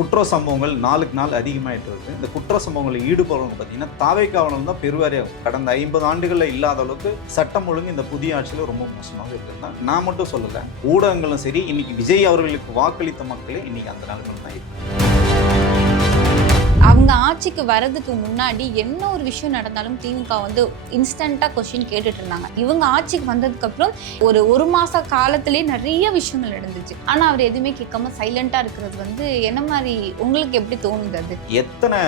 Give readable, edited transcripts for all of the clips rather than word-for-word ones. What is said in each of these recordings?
குற்ற சம்பவங்கள் நாளுக்கு நாள் அதிகமாகிட்டு இருக்குது. இந்த குற்ற சம்பவங்களில் ஈடுபடுறவங்க பார்த்தீங்கன்னா தாவேக்காவலம் தான் பெருவாரியாகும். கடந்த 50 ஆண்டுகளில் இல்லாத அளவுக்கு சட்டம் ஒழுங்கு இந்த புதிய ஆட்சியில் ரொம்ப மோசமாக இருக்குதுன்னா நான் மட்டும் சொல்லலை, ஊடகங்களும் சரி. இன்னைக்கு விஜய் அவர்களுக்கு வாக்களித்த மக்களே இன்னைக்கு அந்த நிலைமையில் தான் இருக்கு. அவங்க ஆட்சிக்கு வரதுக்கு முன்னாடி என்ன ஒரு விஷயம் நடந்தாலும் திமுக வந்து இன்ஸ்டண்டா கொஸ்டின் கேட்டுட்டு இருந்தாங்க. இவங்க ஆட்சிக்கு வந்ததுக்கு அப்புறம் ஒரு மாச காலத்திலே நிறைய விஷயங்கள் நடந்துச்சு. ஆனா அவர் எதுவுமே கேட்காம சைலண்டா இருக்கிறது வந்து என்ன மாதிரி உங்களுக்கு எப்படி தோணுது? அது எத்தனை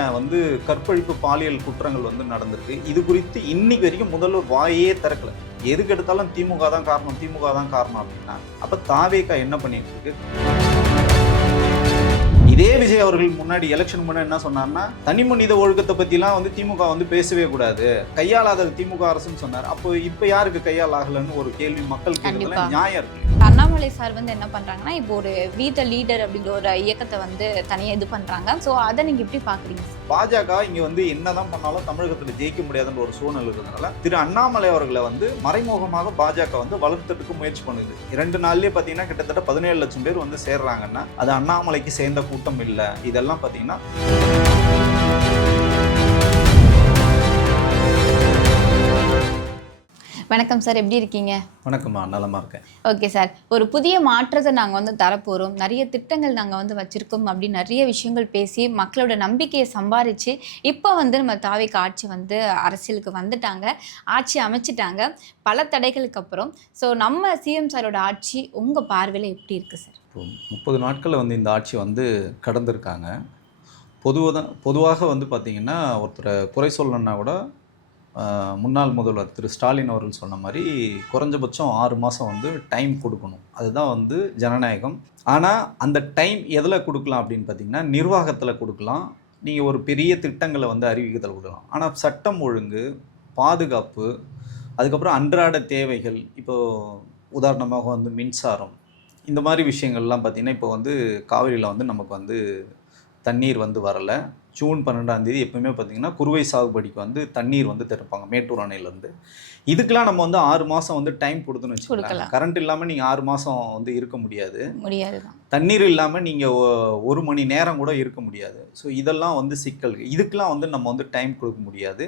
கற்பழிப்பு பாலியல் குற்றங்கள் நடந்திருக்கு. இது குறித்து இன்னைக்கு வரைக்கும் முதல்வர் வாயே திறக்கல. எதுக்கு எடுத்தாலும் திமுக தான் காரணம், திமுக தான் காரணம் அப்படின்னா அப்ப தாவேகா என்ன பண்ணிட்டு இருக்கு? இதே விஜய் அவர்கள் முன்னாடி எலெக்ஷன் முன்னாடி என்ன சொன்னார்னா, தனி மனித ஒழுக்கத்தை பத்திலாம் திமுக பேசவே கூடாது, கையாளாத திமுக அரசுன்னு சொன்னார். அப்போ இப்ப யாருக்கு கையால் ஆகலன்னு ஒரு கேள்வி மக்கள் கேட்கறதுல நியாயம் இருக்கு. அண்ணாமலை சார் என்ன பண்றாங்கன்னா, இப்போ ஒரு வி த லீடர் அப்படிங்கிற ஒரு இயக்கத்தை தனியா இது பண்றாங்க. சோ அதை நீங்க எப்படி பாக்குறீங்க? பாஜக இங்க என்னதான் பண்ணாலும் தமிழகத்துல ஜெயிக்க முடியாதுன்ற ஒரு சூழ்நிலை இருக்கிறதுனால திரு அண்ணாமலை அவர்களை மறைமுகமாக பாஜக வளர்த்துறதுக்கு முயற்சி பண்ணுது. 2 நாள்லயே பாத்தீங்கன்னா கிட்டத்தட்ட 17 லட்சம் பேர் சேர்றாங்கன்னா அது அண்ணாமலைக்கு சேர்ந்த கூட்டம் இல்ல. இதெல்லாம் பாத்தீங்கன்னா வணக்கம் சார், எப்படி இருக்கீங்க? வணக்கம்மா, நலமா இருக்கேன். ஓகே சார், ஒரு புதிய மாற்றத்தை நாங்கள் தரப்போகிறோம், நிறைய திட்டங்கள் நாங்கள் வச்சுருக்கோம் அப்படின்னு நிறைய விஷயங்கள் பேசி மக்களோட நம்பிக்கையை சம்பாரித்து இப்போ நம்ம தாவேகா ஆட்சி அரசியலுக்கு வந்துட்டாங்க, ஆட்சி அமைச்சிட்டாங்க பல தடைகளுக்கு அப்புறம். ஸோ நம்ம சிஎம் சாரோட ஆட்சி உங்கள் பார்வையில் எப்படி இருக்குது சார்? இப்போ 30 நாட்களில் இந்த ஆட்சி கடந்திருக்காங்க. பொதுவாக பார்த்திங்கன்னா ஒருத்தரை குறை சொல்லணுன்னா கூட முன்னாள் முதல்வர் திரு ஸ்டாலின் அவர்கள் சொன்ன மாதிரி குறைஞ்சபட்சம் 6 மாதம் டைம் கொடுக்கணும். அதுதான் ஜனநாயகம். ஆனால் அந்த டைம் எதில் கொடுக்கலாம் அப்படின்னு பார்த்திங்கன்னா நிர்வாகத்தில் கொடுக்கலாம். நீங்கள் ஒரு பெரிய திட்டங்களை அறிவிக்கத்தில் கொடுக்கலாம். ஆனால் சட்டம் ஒழுங்கு, பாதுகாப்பு, அதுக்கப்புறம் அன்றாட தேவைகள், இப்போது உதாரணமாக மின்சாரம், இந்த மாதிரி விஷயங்கள்லாம் பார்த்திங்கன்னா இப்போ காவிரியில் நமக்கு தண்ணீர் வரலை. ஜூன் 12ஆம் தேதி எப்பவுமே பார்த்திங்கன்னா குறுவை சாகுபடிக்கு தண்ணீர் திறப்பாங்க மேட்டூர் அணையிலேருந்து. இதுக்கெலாம் நம்ம 6 மாதம் டைம் கொடுத்துன்னு வச்சுக்கலாம். கரண்ட் இல்லாமல் நீங்கள் 6 மாதம் இருக்க முடியாது. தண்ணீர் இல்லாமல் நீங்கள் 1 மணி நேரம் கூட இருக்க முடியாது. ஸோ இதெல்லாம் சிக்கல். இதுக்கெலாம் நம்ம டைம் கொடுக்க முடியாது.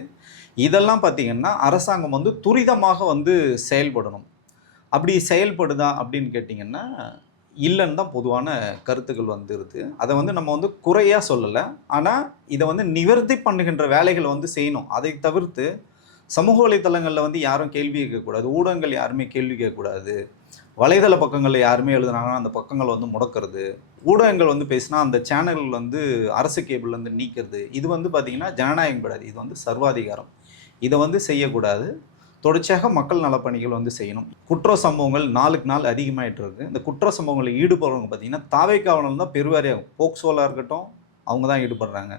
இதெல்லாம் பார்த்திங்கன்னா அரசாங்கம் துரிதமாக செயல்படணும். அப்படி செயல்படுதா அப்படின்னு கேட்டிங்கன்னா இல்லைன்னு தான் பொதுவான கருத்துக்கள் இருக்குது. அதை நம்ம குறையாக சொல்லலை. ஆனால் இதை நிவர்த்தி பண்ணுகின்ற வேலைகள் செய்யணும். அதை தவிர்த்து சமூக வலைத்தளங்களில் யாரும் கேள்வி கேட்கக்கூடாது, ஊடகங்கள் யாருமே கேள்வி கேட்கக்கூடாது, வலைதள பக்கங்களில் யாருமே எழுதுனாங்கன்னா அந்த பக்கங்கள் முடக்கிறது, ஊடகங்கள் பேசினா அந்த சேனல்கள் அரசு கேபிள்லேருந்து நீக்கிறது. இது பார்த்திங்கன்னா ஜனநாயகம் கிடையாது, இது சர்வாதிகாரம். இதை செய்யக்கூடாது. தொடர்ச்சியாக மக்கள் நலப்பணிகள் செய்யணும். குற்ற சம்பவங்கள் நாளுக்கு நாள் அதிகமாகிட்டு இருக்குது. இந்த குற்ற சம்பவங்களில் ஈடுபடுறவங்க பார்த்திங்கன்னா தாவேக்காவலம் தான் பெருவாரியாகும். போக்சோலாக இருக்கட்டும், அவங்க தான் ஈடுபடுறாங்க.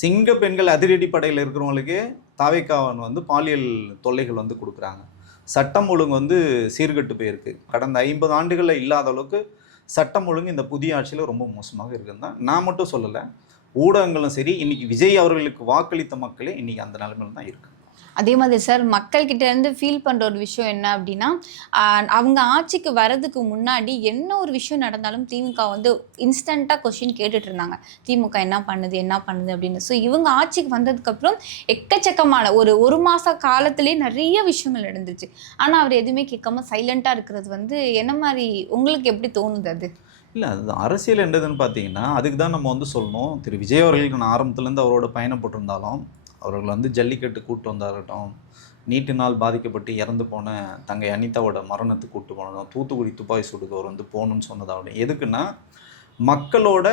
சிங்க பெண்கள் அதிரடி படையில் இருக்கிறவங்களுக்கே தாவேக்காவன் பாலியல் தொல்லைகள் கொடுக்குறாங்க. சட்டம் ஒழுங்கு சீர்கட்டு போயிருக்கு. கடந்த 50 ஆண்டுகளில் இல்லாத அளவுக்கு சட்டம் ஒழுங்கு இந்த புதிய ஆட்சியில் ரொம்ப மோசமாக இருக்குதுன்னு தான் நான் மட்டும் சொல்லலை, ஊடகங்களும் சரி. இன்றைக்கி விஜய் அவர்களுக்கு வாக்களித்த மக்களே இன்றைக்கி அந்த நிலைமையில் தான் இருக்குது. அதே மாதிரி சார், மக்கள்கிட்ட இருந்து ஃபீல் பண்ணுற ஒரு விஷயம் என்ன அப்படின்னா, அவங்க ஆட்சிக்கு வரதுக்கு முன்னாடி என்ன ஒரு விஷயம் நடந்தாலும் திமுக இன்ஸ்டண்ட்டாக கொஸ்டின் கேட்டுட்டு இருந்தாங்க, திமுக என்ன பண்ணுது அப்படின்னு. ஸோ இவங்க ஆட்சிக்கு வந்ததுக்கப்புறம் எக்கச்சக்கமான ஒரு மாத காலத்திலே நிறைய விஷயங்கள் நடந்துச்சு. ஆனால் அவர் எதுவுமே கேட்காம சைலண்ட்டாக இருக்கிறது என்ன மாதிரி உங்களுக்கு எப்படி தோணுது? அது இல்லை, அது அரசியல் என்றதுன்னு பார்த்தீங்கன்னா அதுக்கு தான் நம்ம சொல்லணும். திரு விஜய் அவர்களுக்கு நான் ஆரம்பத்துலேருந்து அவரோட பயணப்பட்டிருந்தாலும் அவர்கள் ஜல்லிக்கட்டு கூட்டு வந்தாகட்டும், நீட்டினால் பாதிக்கப்பட்டு இறந்து போன தங்கை அனிதாவோட மரணத்துக்கு கூட்டு போனதும், தூத்துக்குடி துப்பாக்கி சூட்டுக்கு அவர் போகணும்னு சொன்னதாகட்டும், எதுக்குன்னா மக்களோட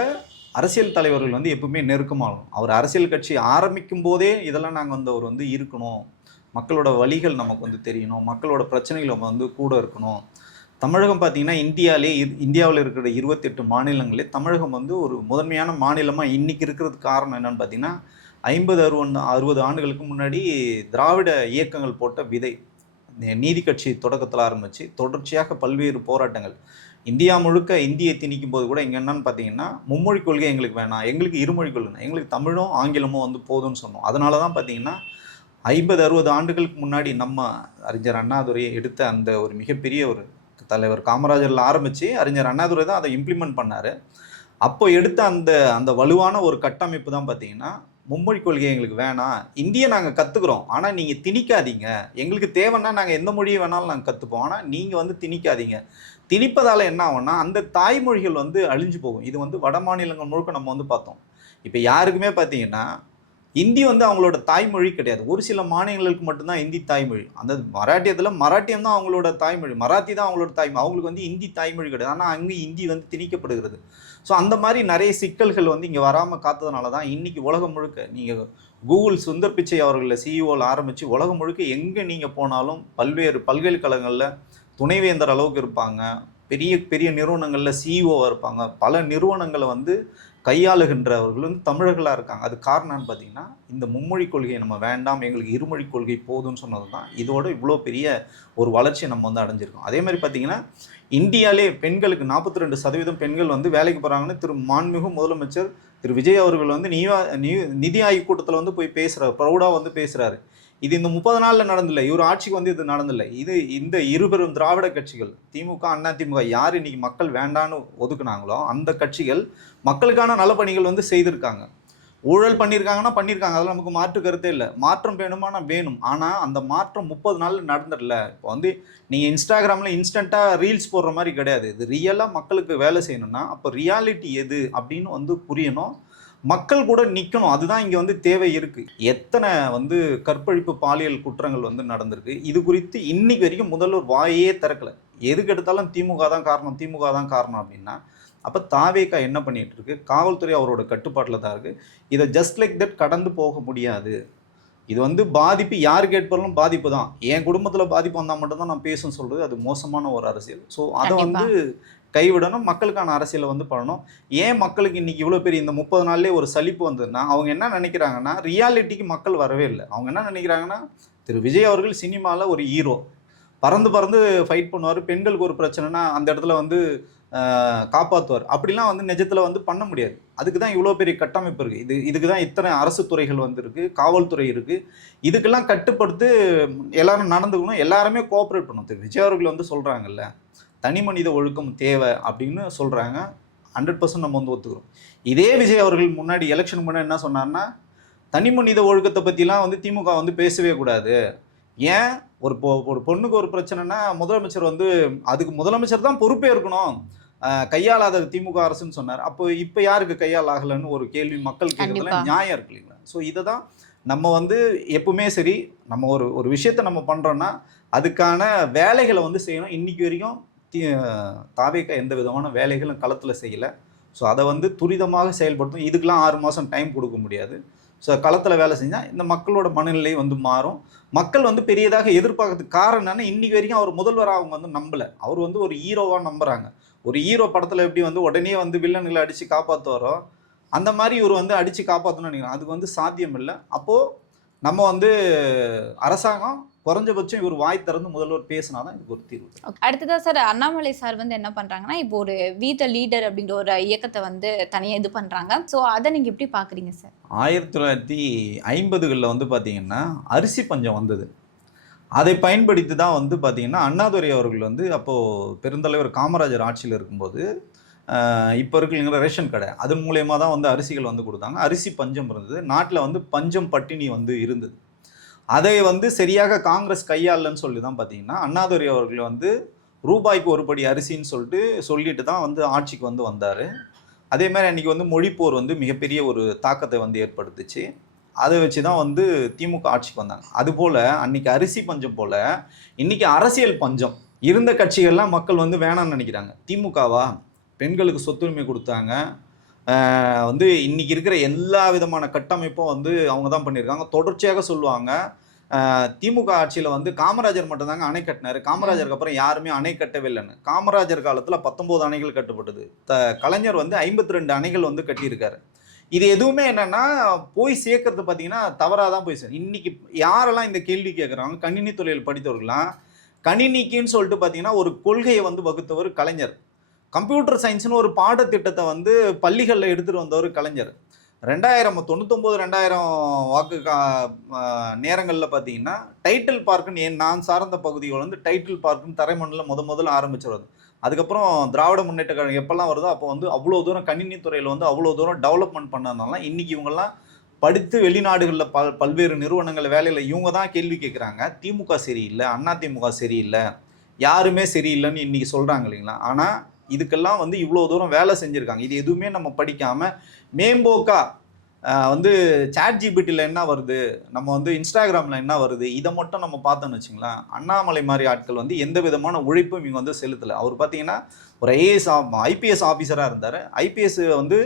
அரசியல் தலைவர்கள் எப்பவுமே நெருக்கமாகும். அவர் அரசியல் கட்சி ஆரம்பிக்கும் போதே இதெல்லாம் நாங்கள் அவர் இருக்கணும், மக்களோட வழிகள் நமக்கு தெரியணும், மக்களோட பிரச்சனைகள் நம்ம கூட இருக்கணும். தமிழகம் பார்த்திங்கன்னா இந்தியாவில் இருக்கிற 28 மாநிலங்களே தமிழகம் ஒரு முதன்மையான மாநிலமாக இன்றைக்கி இருக்கிறதுக்கு காரணம் என்னென்னு பார்த்திங்கன்னா 50-60 ஆண்டுகளுக்கு முன்னாடி திராவிட இயக்கங்கள் போட்ட விதை. நீதி கட்சி தொடக்கத்தில் ஆரம்பித்து தொடர்ச்சியாக பல்வேறு போராட்டங்கள் இந்தியா முழுக்க இந்தியை திணிக்கும் போது கூட இங்கே என்னன்னு பார்த்தீங்கன்னா மும்மொழி கொள்கை எங்களுக்கு வேணாம், எங்களுக்கு இருமொழி கொள்கை, எங்களுக்கு தமிழும் ஆங்கிலமும் போதும்னு சொன்னோம். அதனால தான் பார்த்தீங்கன்னா 50-60 ஆண்டுகளுக்கு முன்னாடி நம்ம அறிஞர் அண்ணாதுரையை எடுத்த அந்த ஒரு மிகப்பெரிய ஒரு தலைவர் காமராஜரில் ஆரம்பித்து அறிஞர் அண்ணாதுரை தான் அதை இம்ப்ளிமெண்ட் பண்ணார். அப்போ எடுத்த அந்த அந்த வலுவான ஒரு கட்டமைப்பு தான் பார்த்தீங்கன்னா, மும்மொழி கொள்கை எங்களுக்கு வேணாம், இந்திய நாங்கள் கற்றுக்குறோம், ஆனால் நீங்கள் திணிக்காதீங்க, எங்களுக்கு தேவைன்னா நாங்கள் எந்த மொழியை வேணாலும் நாங்கள் கற்றுப்போம், ஆனால் நீங்கள் வந்து திணிக்காதீங்க. திணிப்பதால் என்ன ஆகும்னா அந்த தாய்மொழிகள் வந்து அழிஞ்சு போகும். இது வந்து வட மாநிலங்கள் முழுக்க நம்ம வந்து பார்த்தோம். இப்போ யாருக்குமே பார்த்தீங்கன்னா இந்தி வந்து அவங்களோட தாய்மொழி கிடையாது. ஒரு சில மாநிலங்களுக்கு மட்டும்தான் இந்தி தாய்மொழி. அந்த மராட்டியத்தில் மராட்டியம் தான் அவங்களோட தாய்மொழி, மராத்தி தான் அவங்களோட தாய்மொழி. அவங்களுக்கு வந்து இந்தி தாய்மொழி கிடையாது. ஆனால் அங்கே இந்தி வந்து திணிக்கப்படுகிறது. ஸோ அந்த மாதிரி நிறைய சிக்கல்கள் வந்து இங்கே வராமல் காத்ததுனால தான் இன்றைக்கி உலகம் முழுக்க நீங்கள் கூகுள் சுந்தர் பிச்சை அவர்களில் சிஇஓவில் ஆரம்பித்து உலகம் முழுக்க எங்கே நீங்கள் போனாலும் பல்வேறு பல்கலைக்கழகங்களில் துணைவேந்தர் அளவுக்கு இருப்பாங்க, பெரிய பெரிய நிறுவனங்களில் சிஇஓவாக இருப்பாங்க. பல நிறுவனங்களை வந்து கையாளுகின்றவர்கள் வந்து தமிழர்களாக இருக்காங்க. அது காரணம்னு பார்த்தீங்கன்னா இந்த மும்மொழி கொள்கையை நம்ம வேண்டாம், எங்களுக்கு இருமொழி கொள்கை போதும்னு சொன்னது தான் இதோட இவ்வளோ பெரிய ஒரு வளர்ச்சியை நம்ம வந்து அடைஞ்சிருக்கோம். அதே மாதிரி பார்த்தீங்கன்னா இந்தியாவிலே பெண்களுக்கு 42% பெண்கள் வந்து வேலைக்கு போகிறாங்கன்னு திரு மாண்புமிகு முதலமைச்சர் திரு விஜய் அவர்கள் வந்து நிதி ஆய்வு கூட்டத்தில் வந்து போய் பேசுகிறார், ப்ரௌடாக வந்து பேசுகிறாரு. இது இந்த 30 நாளில் நடந்தில்லை, இவர் ஆட்சிக்கு வந்து இது நடந்தில்லை. இது இந்த இருபெரும் திராவிட கட்சிகள் திமுக அண்ணா திமுக யார் இன்னைக்கு மக்கள் வேண்டான்னு ஒதுக்குனாங்களோ அந்த கட்சிகள் மக்களுக்கான நலப்பணிகள் வந்து செய்திருக்காங்க. ஊழல் பண்ணியிருக்காங்கன்னா பண்ணியிருக்காங்க, அதில் நமக்கு மாற்று கருத்தே இல்லை. மாற்றம் வேணுமானா வேணும், ஆனால் அந்த மாற்றம் 30 நாளில் நடந்துடல. இப்போ வந்து நீங்கள் இன்ஸ்டாகிராமில் இன்ஸ்டண்ட்டாக ரீல்ஸ் போடுற மாதிரி கிடையாது. இது ரியலாக மக்களுக்கு வேலை செய்யணும்னா அப்போ ரியாலிட்டி எது அப்படின்னு வந்து புரியணும், மக்கள் கூட நிற்கணும். அதுதான் இங்கே வந்து தேவை இருக்குது. எத்தனை வந்து கற்பழிப்பு பாலியல் குற்றங்கள் வந்து நடந்திருக்கு, இது குறித்து இன்னைக்கு வரைக்கும் முதல்வர் வாயே திறக்கலை. எதுக்கு எடுத்தாலும் திமுக தான் காரணம், திமுக தான் காரணம் அப்படின்னா அப்போ தாவேகா என்ன பண்ணிகிட்டு இருக்கு, காவல்துறை அவரோட கட்டுப்பாட்டில் தான் இருக்குது. இதை ஜஸ்ட் லைக் தட் கடந்து போக முடியாது. இது வந்து பாதிப்பு யாருக்கு ஏற்படும் பாதிப்பு தான். என் குடும்பத்தில் பாதிப்பு வந்தால் மட்டும்தான் நான் பேசுன்னு சொல்கிறது அது மோசமான ஒரு அரசியல். ஸோ அதை வந்து கைவிடணும், மக்களுக்கான அரசியலை வந்து பண்ணணும். ஏன் மக்களுக்கு இன்றைக்கி இவ்வளோ பெரிய இந்த 30 நாள்லேயே ஒரு சலிப்பு வந்ததுன்னா அவங்க என்ன நினைக்கிறாங்கன்னா ரியாலிட்டிக்கு மக்கள் வரவே இல்லை. அவங்க என்ன நினைக்கிறாங்கன்னா திரு விஜய் அவர்கள் சினிமாவில் ஒரு ஹீரோ, பறந்து பறந்து ஃபைட் பண்ணுவார், பெண்களுக்கு ஒரு பிரச்சனைனா அந்த இடத்துல வந்து காப்பாற்றுவார். அப்படிலாம் வந்து நிஜத்தில் வந்து பண்ண முடியாது. அதுக்கு தான் இவ்வளோ பெரிய கட்டமைப்பு இருக்குது. இதுக்கு தான் இத்தனை அரசு துறைகள் வந்து இருக்குது, காவல்துறை இருக்குது. இதுக்கெல்லாம் கட்டுப்படுத்து எல்லாரும் நடந்துக்கணும், எல்லாருமே கோஆப்ரேட் பண்ணணும். திரு விஜய் அவர்கள் வந்து சொல்கிறாங்கல்ல தனி மனித ஒழுக்கம் தேவை அப்படின்னு சொல்கிறாங்க. 100% நம்ம வந்து ஒத்துக்கிறோம். இதே விஜய் அவர்கள் முன்னாடி எலெக்ஷன் முன்னாடி என்ன சொன்னார்னா தனி மனித ஒழுக்கத்தை பற்றிலாம் வந்து திமுக வந்து பேசவே கூடாது. ஏன் ஒரு பொண்ணுக்கு ஒரு பிரச்சனைனா முதலமைச்சர் வந்து அதுக்கு முதலமைச்சர் தான் பொறுப்பே இருக்கணும், கையாளாத திமுக அரசுன்னு சொன்னார். அப்போ இப்போ யாருக்கு கையால் ஆகலைன்னு ஒரு கேள்வி மக்கள் கேட்கறதுல நியாயம் இருக்கு இல்லைங்களா? ஸோ இதை தான் நம்ம வந்து எப்பவுமே சரி, நம்ம ஒரு விஷயத்தை நம்ம பண்ணுறோன்னா அதுக்கான வேலைகளை வந்து செய்யணும். இன்றைக்கி வரைக்கும் தாவேகா எந்த விதமான வேலைகளும் களத்தில் செய்யலை. ஸோ அதை வந்து துரிதமாக செயல்படுத்தும். இதுக்கெலாம் 6 மாதம் டைம் கொடுக்க முடியாது. ஸோ களத்தில் வேலை செஞ்சால் இந்த மக்களோட மனநிலை வந்து மாறும். மக்கள் வந்து பெரியதாக எதிர்பார்க்கறதுக்கு காரணம் என்னன்னா இன்றைக்கி வரைக்கும் அவர் முதல்வராக அவங்க வந்து நம்பலை. அவர் வந்து ஒரு ஹீரோவாக நம்புகிறாங்க. ஒரு ஹீரோ படத்தில் எப்படி வந்து உடனே வந்து வில்லன்களை அடித்து காப்பாற்றுவாரோ அந்த மாதிரி இவர் வந்து அடித்து காப்பாற்றணும்னு நினைக்கிறேன். அதுக்கு வந்து சாத்தியம் இல்லை. அப்போது நம்ம வந்து அரசாங்கம் குறைஞ்சபட்சம் இவர் வாய் திறந்து முதல்வர் பேசினா தான் இதுக்கு ஒரு தீர்வு. அடுத்ததான் சார் அண்ணாமலை சார் வந்து என்ன பண்ணுறாங்கன்னா இப்போ ஒரு வி த லீடர் அப்படின்ற ஒரு இயக்கத்தை வந்து தனியாக இது பண்ணுறாங்க. ஸோ அதை நீங்கள் எப்படி பார்க்குறீங்க சார்? 1950களில் வந்து பார்த்தீங்கன்னா அரிசி பஞ்சம் வந்தது. அதை பயன்படுத்தி தான் வந்து பார்த்திங்கன்னா அண்ணாதுரை அவர்கள் வந்து அப்போது பெருந்தலைவர் காமராஜர் ஆட்சியில் இருக்கும்போது இப்போ இருக்கிற ரேஷன் கடை அதன் மூலயமா தான் வந்து அரிசிகள் வந்து கொடுத்தாங்க. அரிசி பஞ்சம் இருந்தது, நாட்டில் வந்து பஞ்சம் பட்டினி வந்து இருந்தது. அதை வந்து சரியாக காங்கிரஸ் கையாளன்னு சொல்லி தான் பார்த்தீங்கன்னா அண்ணாதுரை அவர்கள் வந்து ரூபாய்க்கு ஒரு படி அரிசின்னு சொல்லிட்டு தான் வந்து ஆட்சிக்கு வந்து வந்தார். அதே மாதிரி அன்றைக்கி வந்து மொழிப்போர் வந்து மிகப்பெரிய ஒரு தாக்கத்தை வந்து ஏற்படுத்துச்சு. அதை வச்சு தான் வந்து திமுக ஆட்சிக்கு வந்தாங்க. அதுபோல் அன்றைக்கி அரிசி பஞ்சம் போல் இன்றைக்கி அரசியல் பஞ்சம். இருந்த கட்சிகள்லாம் மக்கள் வந்து வேணான்னு நினைக்கிறாங்க. திமுகவா பெண்களுக்கு சொத்துரிமை கொடுத்தாங்க, வந்து இன்றைக்கி இருக்கிற எல்லா விதமான கட்டமைப்பும் வந்து அவங்க தான் பண்ணியிருக்காங்க. தொடர்ச்சியாக சொல்லுவாங்க திமுக ஆட்சியில் வந்து காமராஜர் மட்டும்தாங்க அணை கட்டினார், காமராஜருக்கு அப்புறம் யாருமே அணை கட்டவே இல்லைன்னு. காமராஜர் காலத்தில் 19 அணைகள் கட்டப்பட்டது. கலைஞர் வந்து 52 அணைகள் வந்து கட்டியிருக்காரு. இது எதுவுமே என்னென்னா போய் சேர்க்கறது பார்த்தீங்கன்னா தவறாக தான் போய் சேர்ந்து. இன்றைக்கி யாரெல்லாம் இந்த கேள்வி கேட்குறாங்க, கணினி தொழில் படித்தவர்கள்லாம் கணினிக்குன்னு சொல்லிட்டு பார்த்தீங்கன்னா ஒரு கொள்கையை வந்து வகுத்தவர் கலைஞர். கம்ப்யூட்டர் சயின்ஸ்னு ஒரு பாடத்திட்டத்தை வந்து பள்ளிகளில் எடுத்துகிட்டு வந்தவர் கலைஞர். 2099-2000 வாக்கு நேரங்களில் பார்த்தீங்கன்னா டைட்டில் பார்க்குன்னு நான் சார்ந்த பகுதிகள் வந்து டைட்டில் பார்க்குன்னு தரைமண்டலில் முதல்ல ஆரம்பிச்சிருவது. அதுக்கப்புறம் திராவிட முன்னேற்ற கழகம் எப்பெல்லாம் வருதோ அப்போ வந்து அவ்வளோ தூரம் கணினி துறையில் வந்து அவ்வளோ தூரம் டெவலப்மெண்ட் பண்ணதுனால இன்னைக்கு இவங்கெல்லாம் படித்து வெளிநாடுகளில் பல்வேறு நிறுவனங்கள் வேலையில் இவங்க தான் கேள்வி கேட்குறாங்க. திமுக சரியில்லை, அதிமுக சரியில்லை, யாருமே சரியில்லைன்னு இன்னைக்கு சொல்கிறாங்க இல்லைங்களா? ஆனால் இதுக்கெல்லாம் வந்து இவ்வளோ தூரம் வேலை செஞ்சுருக்காங்க. இது எதுவுமே நம்ம படிக்காமல் மேம்போக்கா வந்து சாட் ஜிபிடியில் என்ன வருது, நம்ம வந்து இன்ஸ்டாகிராமில் என்ன வருது, இதை மட்டும் நம்ம பார்த்தோன்னு வச்சுங்களேன், அண்ணாமலை மாதிரி ஆட்கள் வந்து எந்த விதமான உழைப்பும் இவங்க வந்து செலுத்தலை. அவர் பார்த்தீங்கன்னா ஒரு ஐபிஎஸ் ஆஃபீஸராக இருந்தார். ஐபிஎஸ் வந்து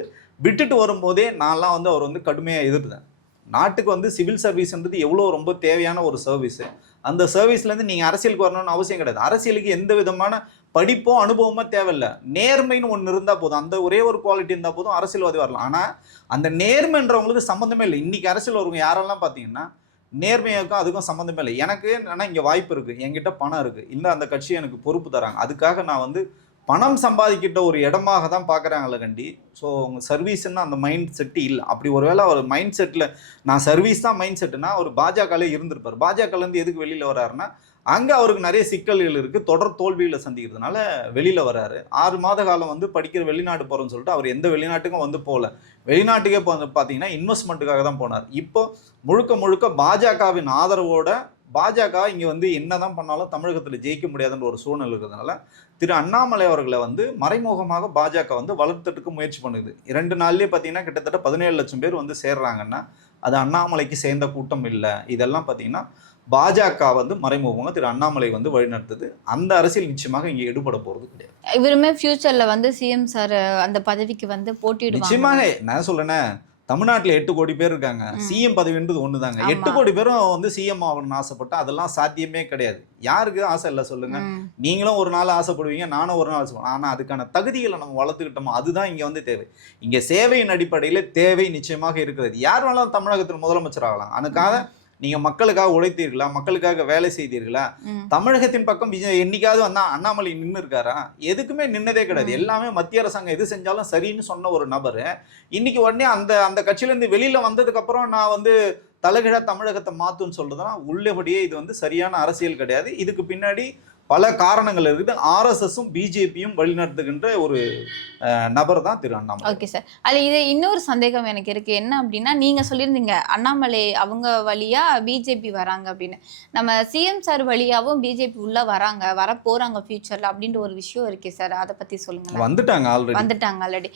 விட்டுட்டு வரும்போதே நான்லாம் வந்து அவர் வந்து கடுமையாக எதிர்த்தேன். நாட்டுக்கு வந்து சிவில் சர்வீஸ்ன்றது எவ்வளோ ரொம்ப தேவையான ஒரு சர்வீஸு. அந்த சர்வீஸ்லேருந்து நீங்கள் அரசியலுக்கு வரணும்னு அவசியம் கிடையாது. அரசியலுக்கு எந்த விதமான படிப்போ அனுபவமோ தேவையில்லை. நேர்மைன்னு ஒன்று இருந்தால் போதும், அந்த ஒரே ஒரு குவாலிட்டி இருந்தால் போதும் அரசியல்வாதி வரலாம். ஆனால் அந்த நேர்மைன்றவங்களுக்கு சம்மந்தமே இல்லை. இன்றைக்கி அரசியல் வருவங்க யாரெல்லாம் பார்த்தீங்கன்னா நேர்மையாக்கும் அதுக்கும் சம்மந்தமே இல்லை. எனக்கு ஆனால் இங்கே வாய்ப்பு இருக்குது, என்கிட்ட பணம் இருக்குது, இல்லை அந்த கட்சி எனக்கு பொறுப்பு தராங்க, அதுக்காக நான் வந்து பணம் சம்பாதிக்கிட்ட ஒரு இடமாக தான் பார்க்குறாங்களே கண்டி. ஸோ அவங்க சர்வீஸ்ன்னு அந்த மைண்ட் செட்டு இல்லை. அப்படி ஒருவேளை அவர் மைண்ட் செட்டில் நான் சர்வீஸ் தான் மைண்ட் செட்டுனா அவர் பாஜகலே இருந்திருப்பார். பாஜகலேருந்து எதுக்கு வெளியில் வர்றாருன்னா அங்கே அவருக்கு நிறைய சிக்கல்கள் இருக்குது, தொடர் தோல்வியில் சந்திக்கிறதுனால வெளியில் வர்றாரு. 6 மாத காலம் வந்து படிக்கிற வெளிநாடு போகிறோன்னு சொல்லிட்டு அவர் எந்த வெளிநாட்டுக்கும் வந்து போகல. வெளிநாட்டுக்கே பார்த்தீங்கன்னா இன்வெஸ்ட்மெண்ட்டுக்காக தான் போனார். இப்போ முழுக்க முழுக்க பாஜகவின் ஆதரவோட பாஜக இங்கே வந்து என்ன தான் பண்ணாலும் தமிழகத்தில் ஜெயிக்க முடியாதுன்ற ஒரு சூழ்நிலை இருக்கிறதுனால திரு அண்ணாமலை அவர்களை வந்து மறைமுகமாக பாஜக வந்து வளர்த்துறதுக்கு முயற்சி பண்ணுது. 2 நாள்லேயே பார்த்தீங்கன்னா கிட்டத்தட்ட 17 லட்சம் பேர் வந்து சேர்றாங்கன்னா அது அண்ணாமலைக்கு சேர்ந்த கூட்டம் இல்லை. இதெல்லாம் பார்த்தீங்கன்னா பாஜக வந்து மறைமுகமாக திரு அண்ணாமலை வந்து வழிநடத்துது. அந்த அரசியல் நிச்சயமாக இங்கே ஈடுபட போகிறது கிடையாது. இவருமே ஃபியூச்சர்ல வந்து சிஎம் சார் அந்த பதவிக்கு வந்து போட்டியிடுவாங்க. நிச்சயமாக நான் சொல்றேனே, தமிழ்நாட்டில் 8 கோடி பேர் இருக்காங்க. சிஎம் பதவின்றது ஒன்று தாங்க. 8 கோடி பேரும் வந்து சிஎம் ஆகணும்னு ஆசைப்பட்டா அதெல்லாம் சாத்தியமே கிடையாது. யாருக்கு ஆசை இல்லை சொல்லுங்க? நீங்களும் ஒரு நாள் ஆசைப்படுவீங்க, நானும் ஒரு நாள் ஆசைப்படுவேன். ஆனால் அதுக்கான தகுதிகளை நம்ம வளர்த்துக்கிட்டோமோ அதுதான் இங்கே வந்து தேவை. இங்கே சேவையின் அடிப்படையில் தேவை நிச்சயமாக இருக்கிறது. யார் வேணாலும் தமிழகத்தில் முதலமைச்சர் ஆகலாம். அதுக்காக நீங்க மக்களுக்காக உழைத்தீர்களா, மக்களுக்காக வேலை செய்தீர்களா? தமிழகத்தின் பக்கம் என்னைக்காவது வந்தா அண்ணாமலை நின்று இருக்காரா? எதுக்குமே நின்னதே கிடையாது. எல்லாமே மத்திய அரசாங்கம் எது செஞ்சாலும் சரின்னு சொன்ன ஒரு நபர் இன்னைக்கு உடனே அந்த கட்சியிலேருந்து வெளியில வந்ததுக்கு அப்புறம் நான் வந்து தலைகீழா தமிழகத்தை மாத்துன்னு சொல்றதுனா உள்ளபடியே இது வந்து சரியான அரசியல் கிடையாது. இதுக்கு பின்னாடி பல காரணங்கள் இருக்குது. ஆர்எஸ்எஸும் பிஜேபியும் வழிநடத்துகின்ற ஒரு நபர் தான் திரு அண்ணாமலை. Okay sir. அதில் இது இன்னொரு சந்தேகம் எனக்கு இருக்குது. என்ன அப்படின்னா, நீங்கள் சொல்லியிருந்தீங்க அண்ணாமலை அவங்க வழியாக பிஜேபி வராங்க அப்படின்னு. நம்ம சிஎம் சார் வழியாகவும் பிஜேபி உள்ளே வராங்க, வர போகிறாங்க ஃபியூச்சரில் அப்படின்ற ஒரு விஷயம் இருக்கே சார், அதை பற்றி சொல்லுங்கள். வந்துட்டாங்க ஆல்ரெடி.